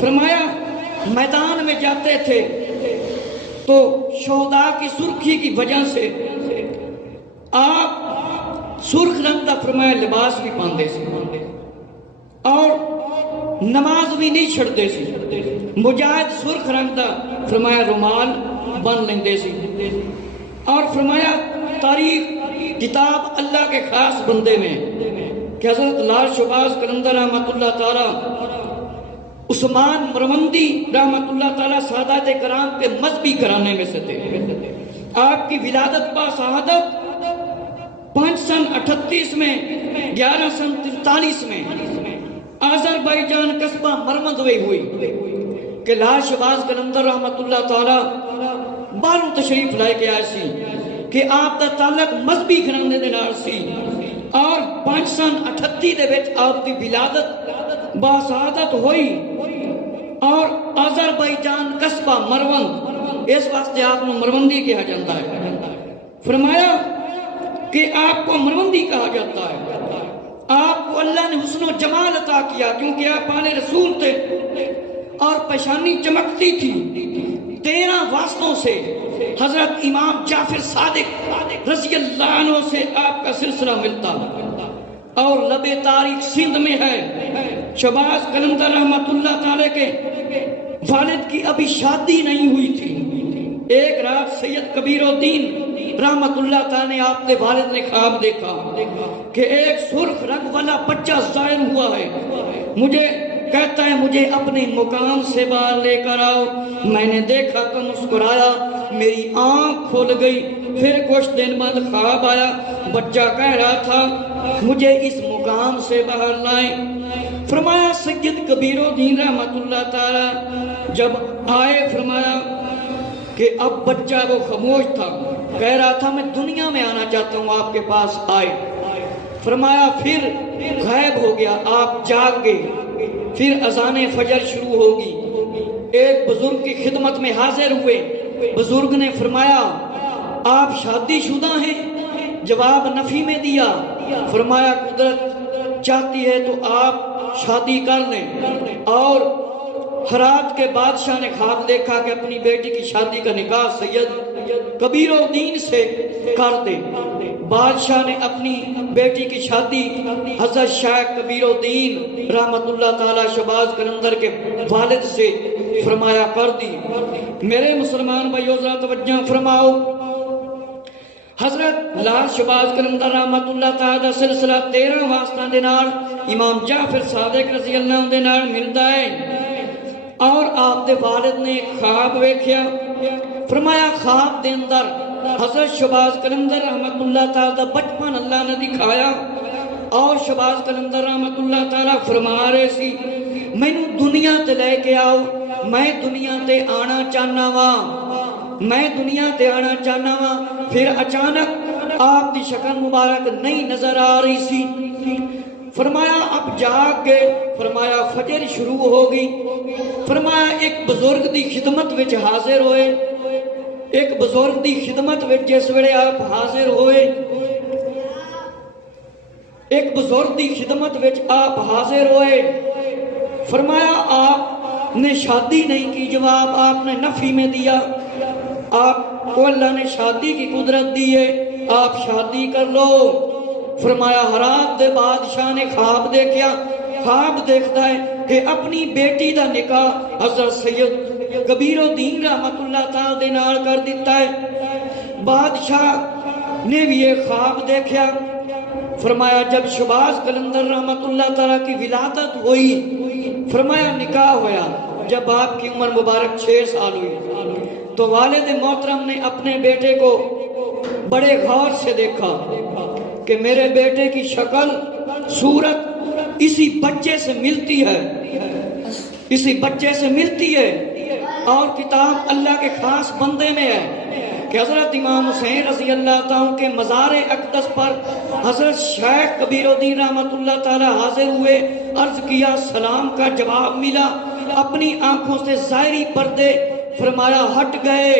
فرمایا میدان میں جاتے تھے تو شہداء کی سرخی کی وجہ سے آپ سرخ رنگ کا فرمایا لباس بھی پاندے سی اور نماز بھی نہیں چھڑتے سی. مجاہد سرخ رنگ کا فرمایا رومال بن لیندے سی. اور فرمایا تاریخ کتاب اللہ کے خاص بندے میں کہ حضرت لال شہباز قلندر رحمۃ اللہ تعالی عثمان مروندی رحمۃ اللہ تعالی سادات کرام کے مذہبی گھرانے میں سے تھے. آپ کی ولادت با شہادت 5 سن 38 میں 11 سن 43 میں آذربائیجان قصبہ مرمند میں ہوئی کہ لال شہباز قلندر رحمۃ اللہ تعالی باہروں تشریف لائے کے آئے سی کہ آپ دا تعلق مذہبی گھرانے دے نال سی اور 5 سن 38 دے وچ آپ دی ولادت با شہادت ہوئی اور آذربائیجان قصبہ مروند اس واسطے آپ کو مروندی کہا جاتا ہے. فرمایا کہ آپ کو مروندی کہا جاتا ہے. آپ کو اللہ نے حسن و جمال عطا کیا کیونکہ آپ پانے رسول تھے اور پیشانی چمکتی تھی. 13 واسطوں سے حضرت امام جعفر صادق رضی اللہ عنہ سے آپ کا سلسلہ ملتا اور لب تاریخ سندھ میں ہے. شہباز قلندر رحمۃ اللہ تعالی کے والد کی ابھی شادی نہیں ہوئی تھی. ایک رات سید کبیر الدین رحمۃ اللہ تعالی نے آپ کے والد نے خواب دیکھا کہ ایک سرخ رنگ والا بچہ ظاہر ہوا ہے. مجھے کہتا ہے مجھے اپنے مقام سے باہر لے کر آؤ. میں نے دیکھا تو مسکرایا, میری آنکھ کھل گئی. پھر کچھ دن بعد خواب آیا, بچہ کہہ رہا تھا مجھے اس مقام سے باہر لائیں. فرمایا سید کبیر الدین رحمۃ اللہ تعالی جب آئے فرمایا کہ اب بچہ وہ خاموش تھا, کہہ رہا تھا میں دنیا میں آنا چاہتا ہوں, آپ کے پاس آئے. فرمایا پھر غائب ہو گیا, آپ جاگ گئے. پھر اذان فجر شروع ہوگی. ایک بزرگ کی خدمت میں حاضر ہوئے. بزرگ نے فرمایا آپ شادی شدہ ہیں؟ جواب نفی میں دیا. فرمایا قدرت چاہتی ہے تو آپ شادی کر لیں. اور ہرات کے بادشاہ نے خواب دیکھا کہ اپنی بیٹی کی شادی کا نکاح سید کبیر الدین سے کر دے. بادشاہ نے اپنی بیٹی کی شادی حضرت شیخ کبیر الدین رحمت اللہ تعالی شہباز قلندر کے والد سے فرمایا کر دی. میرے مسلمان بھائیو ذرا توجہ فرماؤ. حضرت لال شہباز قلندر رحمت اللہ تعالی سلسلہ 13 واسطہ دے نال امام جعفر صادق رضی اللہ عنہ دے نال ملدا ہے. اور آپ دے والد نے خواب ویکھیا. فرمایا خواب دے اندر حضرت شہباز قلندر رحمت اللہ تعالی دا بچپن اللہ نے دکھایا اور شہباز قلندر رحمت اللہ تعالی فرما رہے سی مینوں دنیا تے لے کے آؤ, میں دنیا تے آنا چاہنا وا, میں دنیا تے آنا چاہنا وا. پھر اچانک آپ دی شکل مبارک نہیں نظر آ رہی سی. فرمایا اب جاگ گئے. فرمایا فجر شروع ہو گئی. فرمایا ایک بزرگ دی خدمت وچ حاضر ہوئے. ایک بزرگ دی خدمت وچ جس ویلے آپ حاضر ہوئے, ایک بزرگ دی خدمت وچ آپ حاضر ہوئے. فرمایا آپ نے شادی نہیں کی, جواب آپ نے نفی میں دیا. آپ کو اللہ نے شادی کی قدرت دی ہے, آپ شادی کر لو. فرمایا ہرات دے بادشاہ نے خواب دیکھا. خواب دیکھتا ہے کہ اپنی بیٹی دا نکاح حضرت سید کبیر الدین رحمت اللہ تعالی دے نال کر دیتا ہے. بادشاہ نے بھی یہ خواب دیکھا. فرمایا جب شہباز قلندر رحمت اللہ تعالی کی ولادت ہوئی, فرمایا نکاح ہویا. جب آپ کی عمر مبارک 6 سال ہوئی تو والد محترم نے اپنے بیٹے کو بڑے غور سے دیکھا کہ میرے بیٹے کی شکل صورت اسی بچے سے ملتی ہے, اسی بچے سے ملتی ہے. اور کتاب اللہ کے خاص بندے میں ہے کہ حضرت امام حسین رضی اللہ تعالیٰ کے مزار اقدس پر حضرت شیخ کبیر الدین رحمت اللہ تعالی حاضر ہوئے. عرض کیا, سلام کا جواب ملا. اپنی آنکھوں سے ظاہری پردے فرمایا ہٹ گئے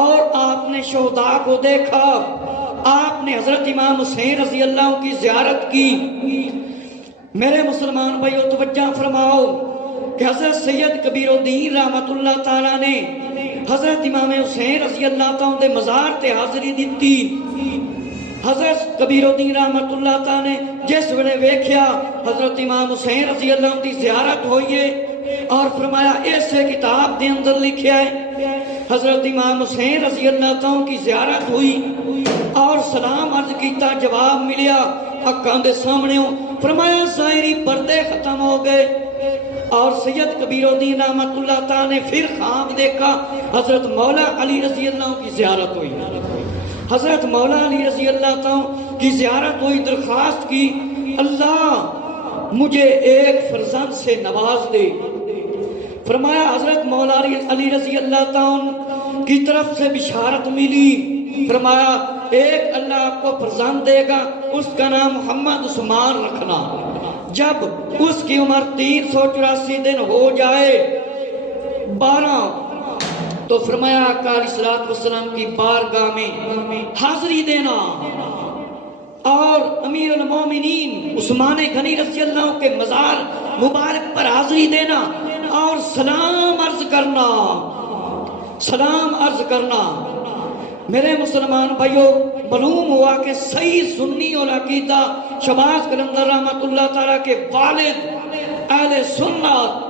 اور آپ نے شہداء کو دیکھا. آپ نے حضرت امام حسین رضی اللہ عنہ کی زیارت کی. میرے مسلمان بھائیو توجہ فرماؤ. کہ حضرت سید کبیر الدین رحمت اللہ تعالیٰ نے حضرت امام حسین رضی اللہ تعالیٰ دے مزار تے حاضری دیتی. حضرت کبیر الدین رحمت اللہ تعالیٰ نے جس ویلے ویکھیا حضرت امام حسین رضی اللہ عنہ دی زیارت ہوئی ہے اور فرمایا ایسے کتاب دے اندر لکھیا ہے حضرت امام حسین رضی اللہ عنہ کی زیارت ہوئی اور سلام عرض کیتا، جواب ملیا اکاں دے سامنے ہو. فرمایا ظاہری پردے ختم ہو گئے اور سید کبیر الدین رحمت اللہ تعالیٰ نے پھر خواب دیکھا حضرت مولا علی رضی اللہ عنہ کی زیارت ہوئی. حضرت مولا علی رضی اللہ عنہ کی زیارت ہوئی، درخواست کی اللہ مجھے ایک فرزند سے نواز دے. فرمایا حضرت مولا علی رضی اللہ عنہ کی طرف سے بشارت ملی، فرمایا ایک اللہ آپ کو فرزند دے گا، اس کا نام محمد عثمان رکھنا. جب اس کی عمر 384 دن ہو جائے 12 تو فرمایا آقا علیہ السلام کی بارگاہ میں حاضری دینا اور امیر المومنین عثمان غنی رضی اللہ عنہ کے مزار مبارک پر حاضری دینا اور سلام عرض کرنا، سلام عرض کرنا. میرے مسلمان بھائیوں، معلوم ہوا کہ صحیح سنی اور عقیدہ شہباز قلندر رحمت اللہ تعالیٰ کے والد اہل سنت.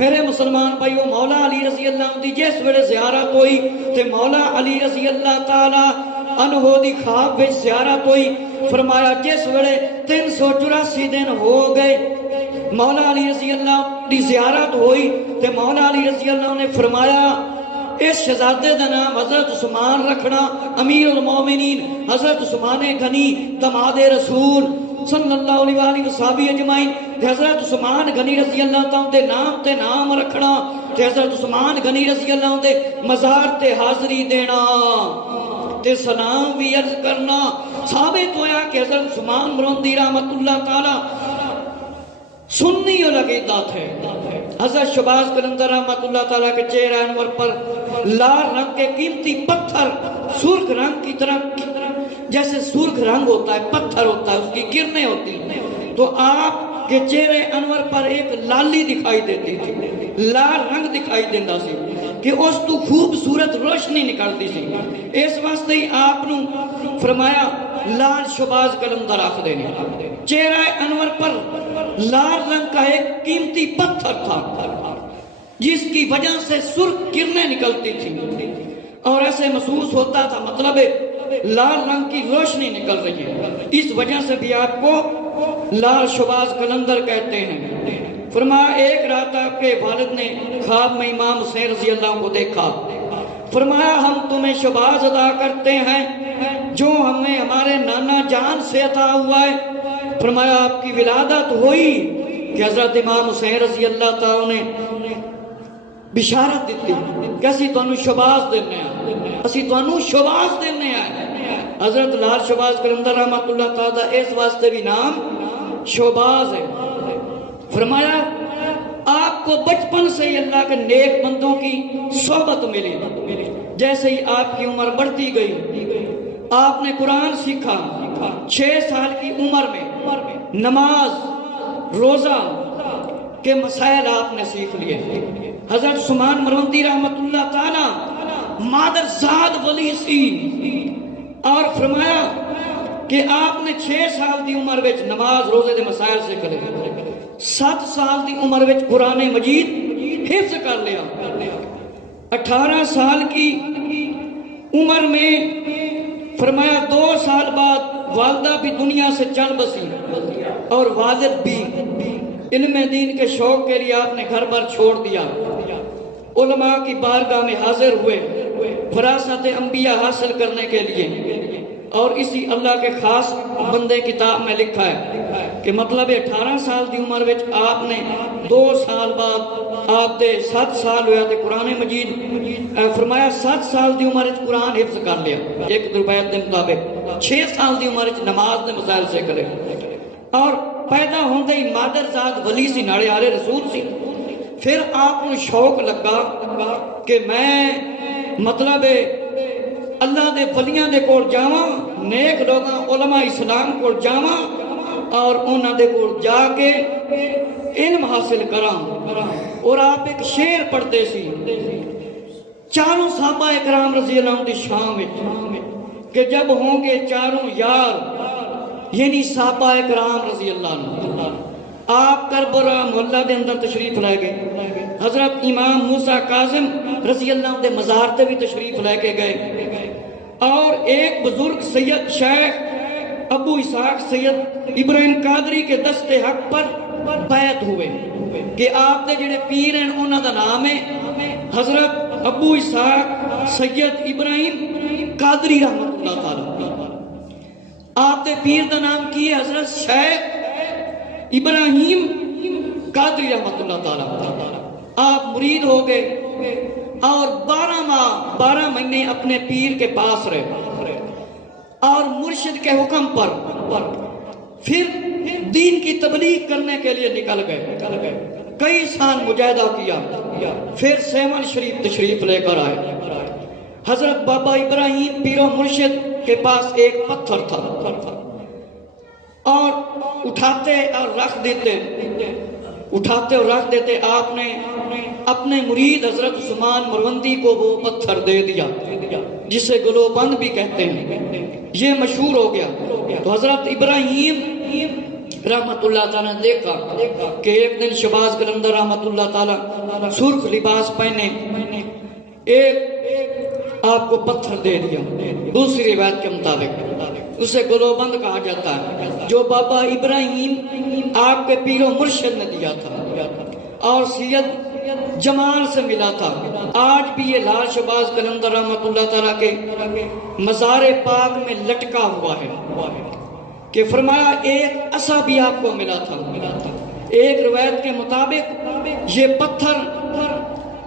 میرے مسلمان بھائیوں، مولا علی رضی اللہ عنہ دی جس ویلے زیارت ہوئی تے مولا علی رضی اللہ تعالیٰ عنہ دی خواب وچ زیارت ہوئی. فرمایا جس ویلے 384 دن ہو گئے مولا علی رضی اللہ دی زیارت ہوئی تے مولا علی رضی اللہ نے فرمایا اس شہزادے دا نام حضرت عثمان رکھنا. امیر المومنین حضرت عثمان غنی داماد رسول صلی اللہ علیہ وآلہ وصحبہ اجمعین حضرت عثمان غنی رضی اللہ تعالیٰ دے نام تے نام رکھنا تے حضرت عثمان غنی رضی اللہ دے مزار تے حاضری دینا تے سلام بھی عرض کرنا. ثابت ہویا کہ حضرت عثمان مرندی رحمت اللہ تعالیٰ سنی اور عقیدہ تھے. حضرت شہباز قلندر رحمت اللہ تعالیٰ کے چہرہ انور پر لال رنگ کے قیمتی پتھر سرخ رنگ کی طرح، جیسے سرخ رنگ ہوتا ہے پتھر ہوتا ہے اس کی کرنیں ہوتی ہیں، تو آپ کے چہرے انور پر ایک لالی دکھائی دیتی تھی، لال رنگ دکھائی دیتا سی کہ اس تو خوبصورت روشنی نکلتی سی. اس واسطے ہی آپ نے فرمایا لال شہباز قلندر آخ دینے. چہرہ انور پر لال رنگ کا ایک قیمتی پتھر تھا جس کی وجہ سے سرخ کرنیں نکلتی تھی اور ایسے محسوس ہوتا تھا مطلب لال رنگ کی روشنی نکل رہی ہے. اس وجہ سے بھی آپ کو لال شہباز قلندر کہتے ہیں. فرمایا ایک رات آپ کے والد نے خواب میں امام حسین رضی اللہ عنہ کو دیکھا. فرمایا ہم تمہیں شہباز ادا کرتے ہیں جو ہمیں ہمارے نانا جان سے عطا ہوا ہے. فرمایا آپ کی ولادت ہوئی کہ حضرت امام حسین رضی اللہ تعالیٰ نے بشارت دیتی کہ اسی تانوں شہباز دینے ہیں، اسی تانوں شہباز دینے ہیں. حضرت لال شہباز قلندر رحمت اللہ تعالیٰ اس واسطے بھی نام شہباز ہے. فرمایا آپ کو بچپن سے ہی اللہ کے نیک بندوں کی صحبت ملی. جیسے ہی آپ کی عمر بڑھتی گئی آپ نے قرآن سیکھا. 6 سال کی عمر میں نماز روزہ کے مسائل آپ نے سیکھ لیے. حضرت عثمان مرندی رحمت اللہ تعالی مادر زاد ولی سی اور فرمایا کہ آپ نے 6 سال دی عمر وچ نماز روزے دے مسائل سے کرے. 7 سال دی عمر وچ قرآن مجید حفظ کر لیا. 18 سال کی عمر میں فرمایا 2 سال بعد والدہ بھی دنیا سے چل بسی اور والد بھی. علم دین کے شوق کے لیے آپ نے گھر بار چھوڑ دیا. علماء کی بارگاہ میں حاضر ہوئے فراست انبیاء حاصل کرنے کے لیے. اور اسی اللہ کے خاص بندے کتاب میں لکھا ہے کہ مطلب 18 سال دی عمر وچ آپ نے 2 سال بعد آپ دے 7 سال ہویا تے قرآن مجید فرمایا 7 سال دی عمر وچ قرآن حفظ کر لیا. ایک روایت دے مطابق 6 سال دی عمر وچ نماز دے مسائل سے کرے. اور پیدا ہوندے ہی مادر زاد ولی سی ناڑے آلے رسول سی. پھر آپ کو شوق لگا کہ میں مطلب اللہ دے ولیاں دے کول جاواں، نیک لوگاں علماء اسلام کول جاواں اور انہاں دے کول جا کے علم حاصل کراں، اور آپ ایک شعر پڑھتے سی چاروں صحابہ اکرام رضی اللہ عنہ دی شان وچ کہ جب ہوں گے چاروں یار، یعنی صحابہ اکرام رضی اللہ عنہ، آپ کربلا محلہ دے اندر تشریف لے گئے، حضرت امام موسیٰ کاظم رضی اللہ عنہ دے مزار تے بھی تشریف لے کے گئے، اور ایک بزرگ سید شیخ ابو اسحاق سید ابراہیم قادری کے دست حق پر بیعت ہوئے کہ آپ دے جڑے پیر ہیں انہاں دا نام ہے حضرت ابو اسحاق سید ابراہیم قادری رحمت اللہ تعالی، آپ دے پیر دا نام کی ہے حضرت شیخ ابراہیم قادری رحمت اللہ تعالی۔ آپ مرید ہو گئے اور 12 مہینے اپنے پیر کے پاس رہے، اور مرشد کے حکم پر پھر دین کی تبلیغ کرنے کے لیے نکل گئے، کئی سال مجاہدہ کیا، پھر سیمل شریف تشریف لے کر آئے۔ حضرت بابا ابراہیم پیر و مرشد کے پاس ایک پتھر تھا، اور اٹھاتے اور رکھ دیتے آپ نے اپنے مرید حضرت عثمان مروندی کو وہ پتھر دے دیا جسے گلو بند بھی کہتے ہیں، یہ مشہور ہو گیا۔ تو حضرت ابراہیم رحمت اللہ تعالیٰ نے دیکھا کہ ایک دن شہباز قلندر رحمت اللہ تعالیٰ سرخ لباس پہنے ایک آپ کو پتھر دے دیا، دوسری روایت کے مطابق اسے گلو بند کہا جاتا ہے، جو بابا ابراہیم آپ کے پیر و مرشد نے دیا تھا اور سید جمال سے ملا تھا۔ آج بھی یہ لال شہباز قلندر رحمت اللہ تعالیٰ کے مزار پاک میں لٹکا ہوا ہے کہ فرمایا ایک عصا بھی آپ کو ملا تھا۔ ایک روایت کے مطابق یہ پتھر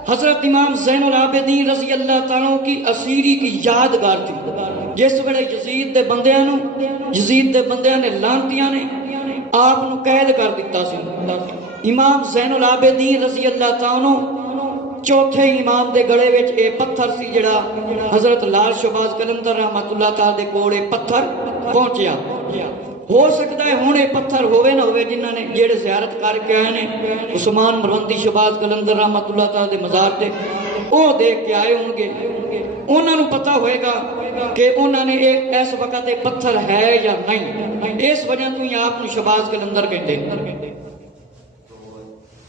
حضرت امام زین العابدین رضی اللہ تعالیٰ کی اسیری کی یادگار تھی، جس ویلے یزید دے بندیاں نے لانتیاں نے آپ نو قید کر دیتا سی۔ امام زین العابدین رضی اللہ تعالیٰ چوتھے امام دے گڑے وچ اے پتھر سی جڑا حضرت لال شہباز قلندر رحمت اللہ تعالیٰ دے کوڑے پتھر پہنچیا۔ ہو سکتا ہے ہوں یہ پتھر ہوئے نہ ہوئے جنہاں نے جیڑے زیارت کر کے آئے نے عثمان مروندی شہباز قلندر رحمت اللہ تعالیٰ دے مزار تے وہ دیکھ کے آئے ہوں گے، انہوں نے پتہ ہوئے گا کہ انہوں نے ایک ایس وقت ایک پتھر ہے یا نہیں، اس وجہ تو ہی آپ نے شہباز قلندر کہتے ہیں۔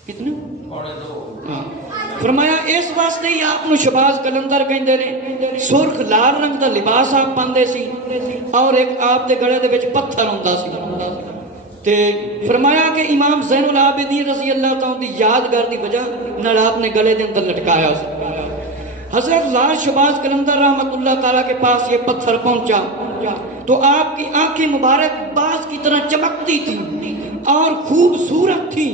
کتنے فرمایا اس واسطے ہی آپ نے شہباز قلندر کہندے نے، سرخ لال رنگ دا لباس آپ پاندے سی اور ایک آپ دے گڑے دے وچ پتھر ہوندا سی، تے فرمایا کہ امام زین العابدین رضی اللہ تعالیٰ دی یادگار دی وجہ نال آپ نے گلے دے اندر لٹکایا سی۔ حضرت لال شہباز قلندر رحمت اللہ تعالیٰ کے پاس یہ پتھر پہنچا تو آپ کی آنکھیں مبارک باز کی طرح چمکتی تھی اور خوبصورت تھی،